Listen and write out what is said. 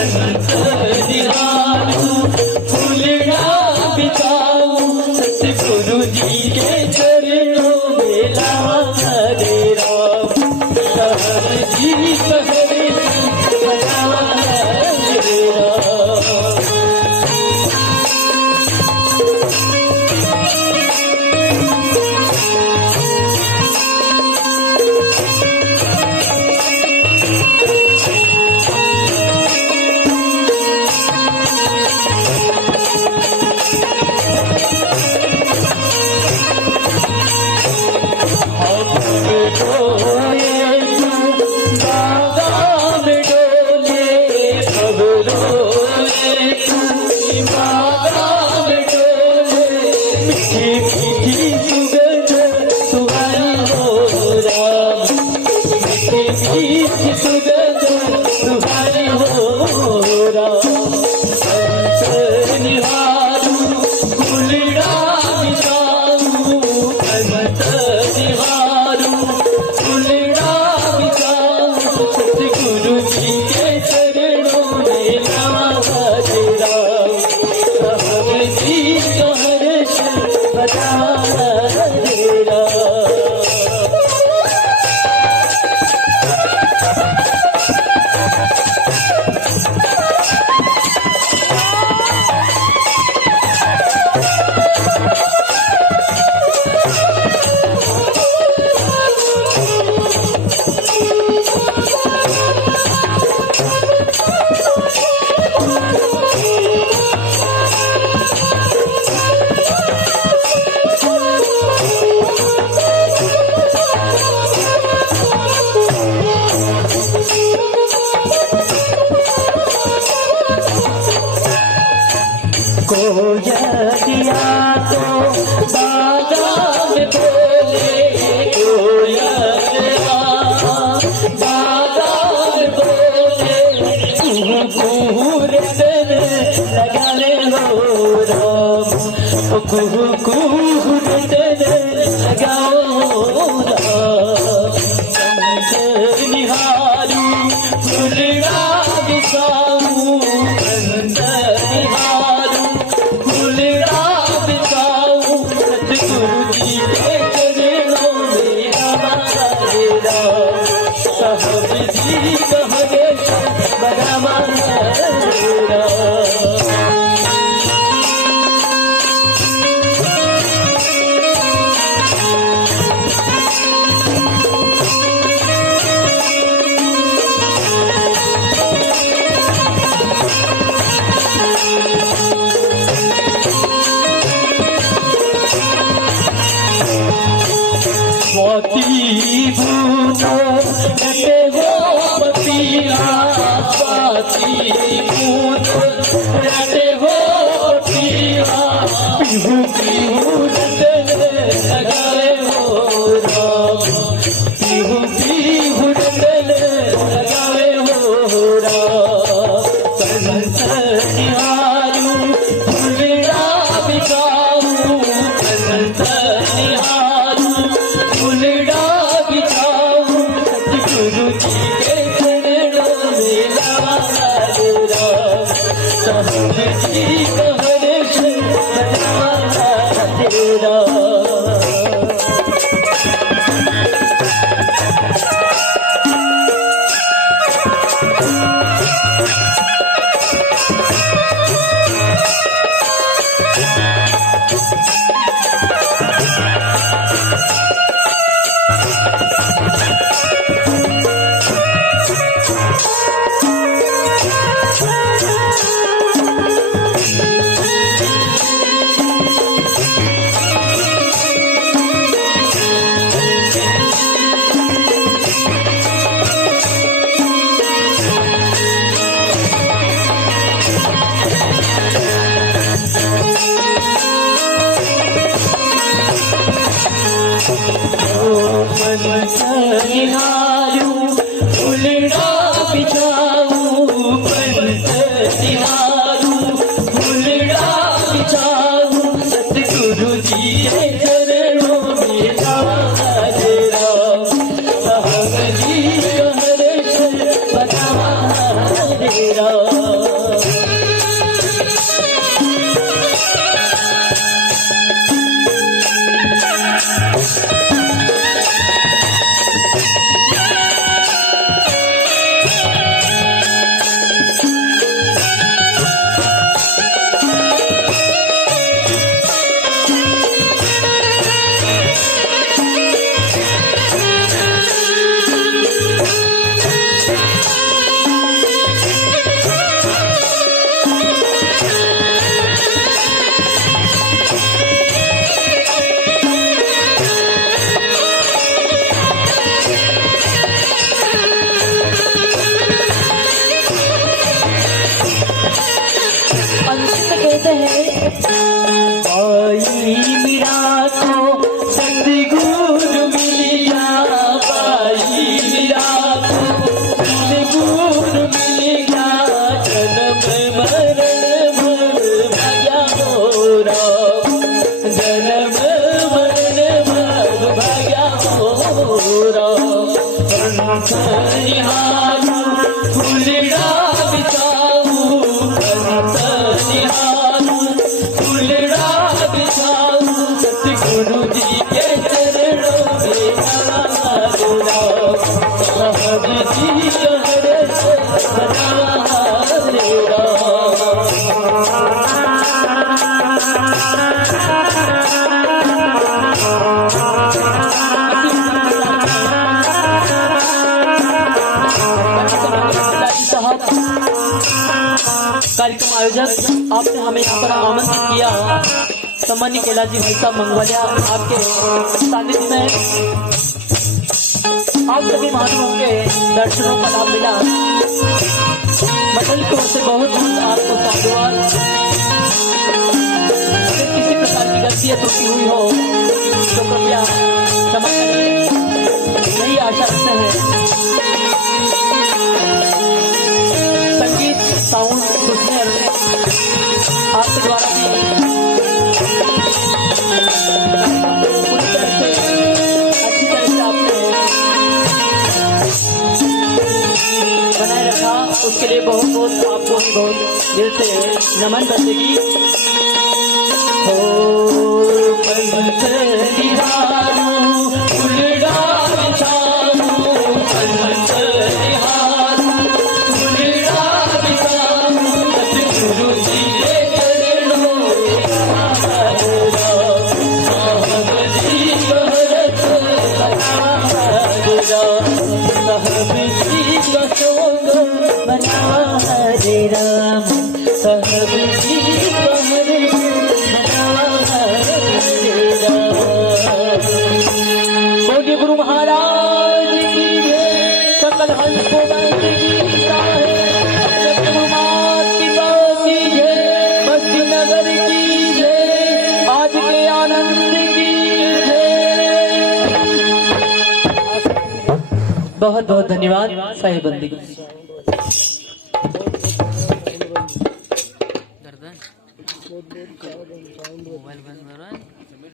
पंत निहारूं फूलड़ा बिछाऊं सतगुरु जी के चरणों में लावा रे राम कहर जी कहर बजावा रे राम। कोयलिया तो बागान बोले कोयलिया बागान बोले कुहूर दिन लगाने हो राम कुहूर दिन लगाओ राम पंत निहारूं फूलड़ा बिछाऊं पंत निहारूं फूलड़ा बिछाऊं सतगुरु जी के चरणों में लावा रे राम साहब जी कहरे बजावा रे राम। स्वाति बूनो लगे हो पतिया स्वाति बूनो लगे हो पतिया पीहू पीहू लगाए हो राम पीहू पीहू लगाए हो राम पंत निहारूं फूलड़ा बिछाऊं पंत निहारूं फूलड़ा बिछाऊं सतगुरु जी के चरणों में लावा रे राम साहब जी कहरे बजावा रे राम। निहारूं फूलड़ा बिछाऊं पंत निहारूं फूलड़ा बिछाऊं सतगुरु जी के चरणों में लावा रे राम साहब जी कहरे बजावा रे राम। भाई मीरा को सतगुरु मिलिया, भाई मीरा को सतगुरु मिलिया, जन्म मरण भव भाग्या मोरा, जन्म मरण भव भाग्या मोरा। पंथ निहारू फूलड़ा बिछाऊ, पंथ निहारू फूलड़ा बिछाऊ, सतगुरु जी के चरणों में हारा, साहब जी कहर सदा हारेरा। कार्यक्रम आयोजक आपने हमें यहाँ पर आमंत्रित किया, सम्मानित कैलाश जी भाई साहब मंगवालिया, आपके सानिध्य में आप सभी महानुभावों के दर्शनों का लाभ मिला। मंडल की ओर से बहुत बहुत आपको साधुवाद। अगर किसी प्रकार की गलती या त्रुटि हुई हो तो कृपया क्षमा करें, यही आशा रखते हैं। संगीत साउंड सुनने आपके द्वारा भी पूरी तरह से अच्छी तरह से आपने बनाए रखा, उसके लिए बहुत बहुत आपको बहुत दिल से नमन बंदगी। हो पंथ निहारू फूलड़ा बिछाऊ, पंथ निहारू फूलड़ा बिछाऊ, सतगुरु जी के चरणों में हारा, साहब जी कहरत सदा हारेरा, साहब जी का संग बना रे राम, साहब जी कहरत बना रे राम। बोलिए गुरु महाराज की जय, सकल हंस को वंश की जय, गुरु मात पिता की जय, मस्ती नगर की जय, आज के आनंद की जय। बहुत बहुत धन्यवाद साहिब बंदी।